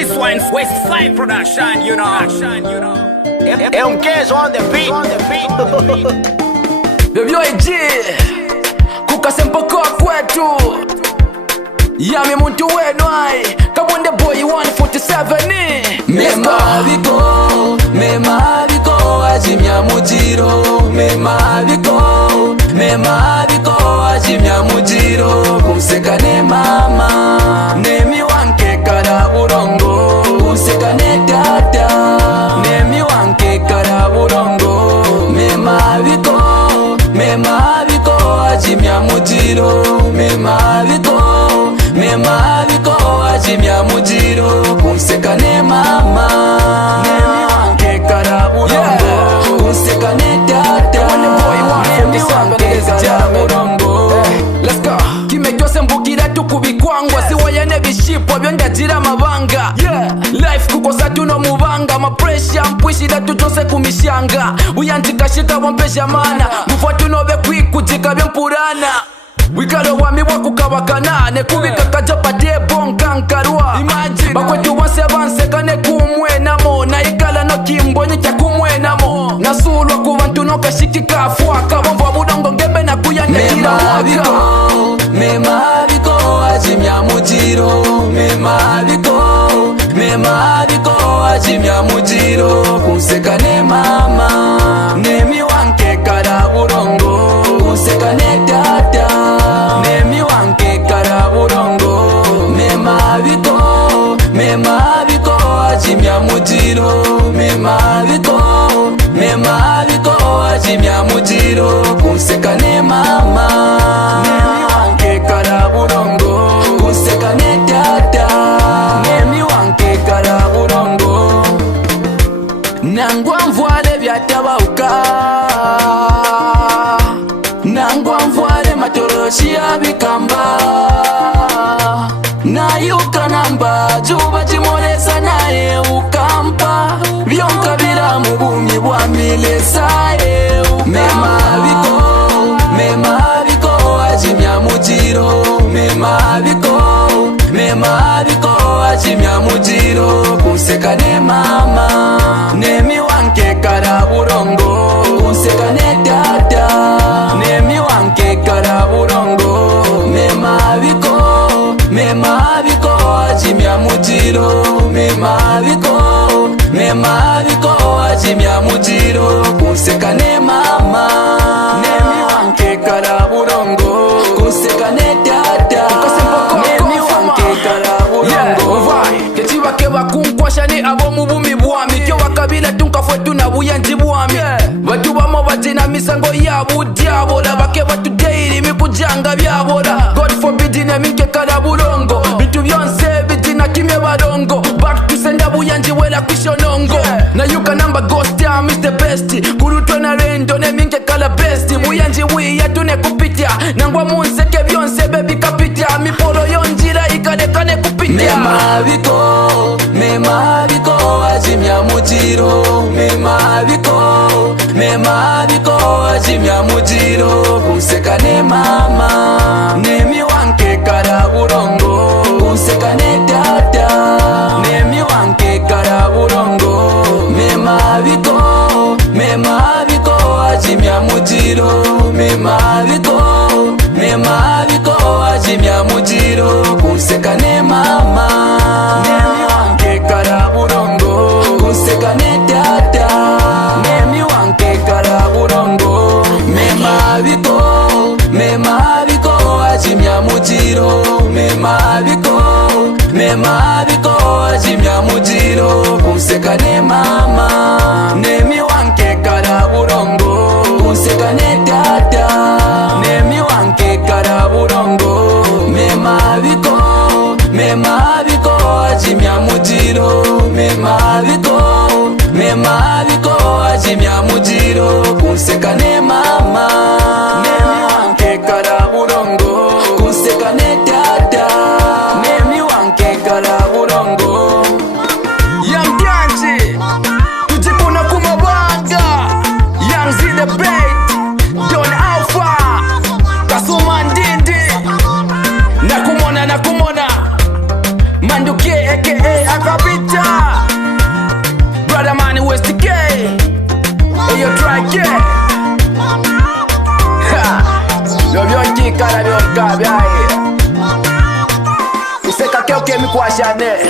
This one's Westside production, you know. MK's on the beat. Baby OG kukasempo kwa kwetu yami muntu wenu ai kabonde boy 147 Mema biko ajimya mujiro Mema biko ajimya mujiro Kumsekane mama Nemi wanke kara burongo Kumsekane tata Nemi wanke kara burongo Mema biko ajimya mujiro Mema biko ajimya mujiro Kumsekane mama Nemi wanke kara burongo Kumsekane tata Nemi wanke kara burongo Let's go kime kyose mbukira tukubikwangwa siwayene bishipo byondagira amabanga life kukosa tuno mubanga mapresha mpwishira tutose kumishanga uyanjikashika bompesha mana mufwa tunobe kwikujika byempurana wikalo wami wakukabakana nekubika kajapate bonkankarwa bakwetu bonse bansekane kumwenamo naikala nokimbonye kyakumwenamo nasulwa ku bantu nokashikikafwa kabomvwa budongo ngembe nakuyanekira waka Mema biko ajimya mujiro Mema biko ajimya mujiro Kumsekane mama Nemi wanke kara burongo Kumsekane tata Nemi wanke kara burongo Mema biko ajimya mujiro Mema biko ajimya mujiro Kumsekane mama Nemi wanke kara burongo Kumsekane tata Nemi wanke kara burongo Nangwa mvwale byatabauka Nangwa mvwale matoroshi abikamba Nayuka namba juba jimolesa naye ukampa Byonka bira mubumi bwa milesaye Mema biko ajimya mujiro Mema biko ajimya mujiro Kumsekane mama Nemi wanke kara burongo Kumsekane tata Nemi wanke kara burongo Mema biko ajimya mujiro Mema biko ajimya mujiro Kumsekane mama Nemi wanke kara burongo Kumsekane tata Nemi wanke kara burongo kechiba keba kunkwasha ni abo mubumi bwami kyo wakabila tunkafwe tunabuyanji bwami batu bamo bajina misango yabu diabola bake batu daily mikujanga byabola God forbidine minke kara burongo bitu byonse bijina kimye barongo back to senda buyanji wela kwishonongo na yuka number ghost ya Mr. Best kurutwa na rendo ne minke kala best buyanji wiya tune kupitia nangwa munseke byonse baby kapitia miporo yonjira ikadekane kupitia Mema biko ajimya mujiro Mema biko ajimya mujiro Kumsekane mama Nemi wanke kara burongo Kumsekane tata Nemi wanke kara burongo Mema biko ajimya mujiro Mema biko ajimya mujiro Kumsekane mama Nemi wanke kara burongo Kumsekane tata Nemi wanke kara burongo Mema biko ajimya mujiro Mema biko ajimya mujiro Kumsekane mama Nemi wanke kara burongo Kumsekane tata Nemi wanke kara burongo Mema biko ajimya mujiro Mema biko ajimya mujiro Kumsekane mama Nemi wanke kara burongo Kumsekane tata Nemi wanke kara burongo Yamdianji tujikuna kumabanga Yamzi the bait Don Alpha Kasuma Ndindi Nakumona Manduke aka Akabi Yeah. Ha. Byo byonkikala byonka byaye. Iseka keo kemi kwa Chanel.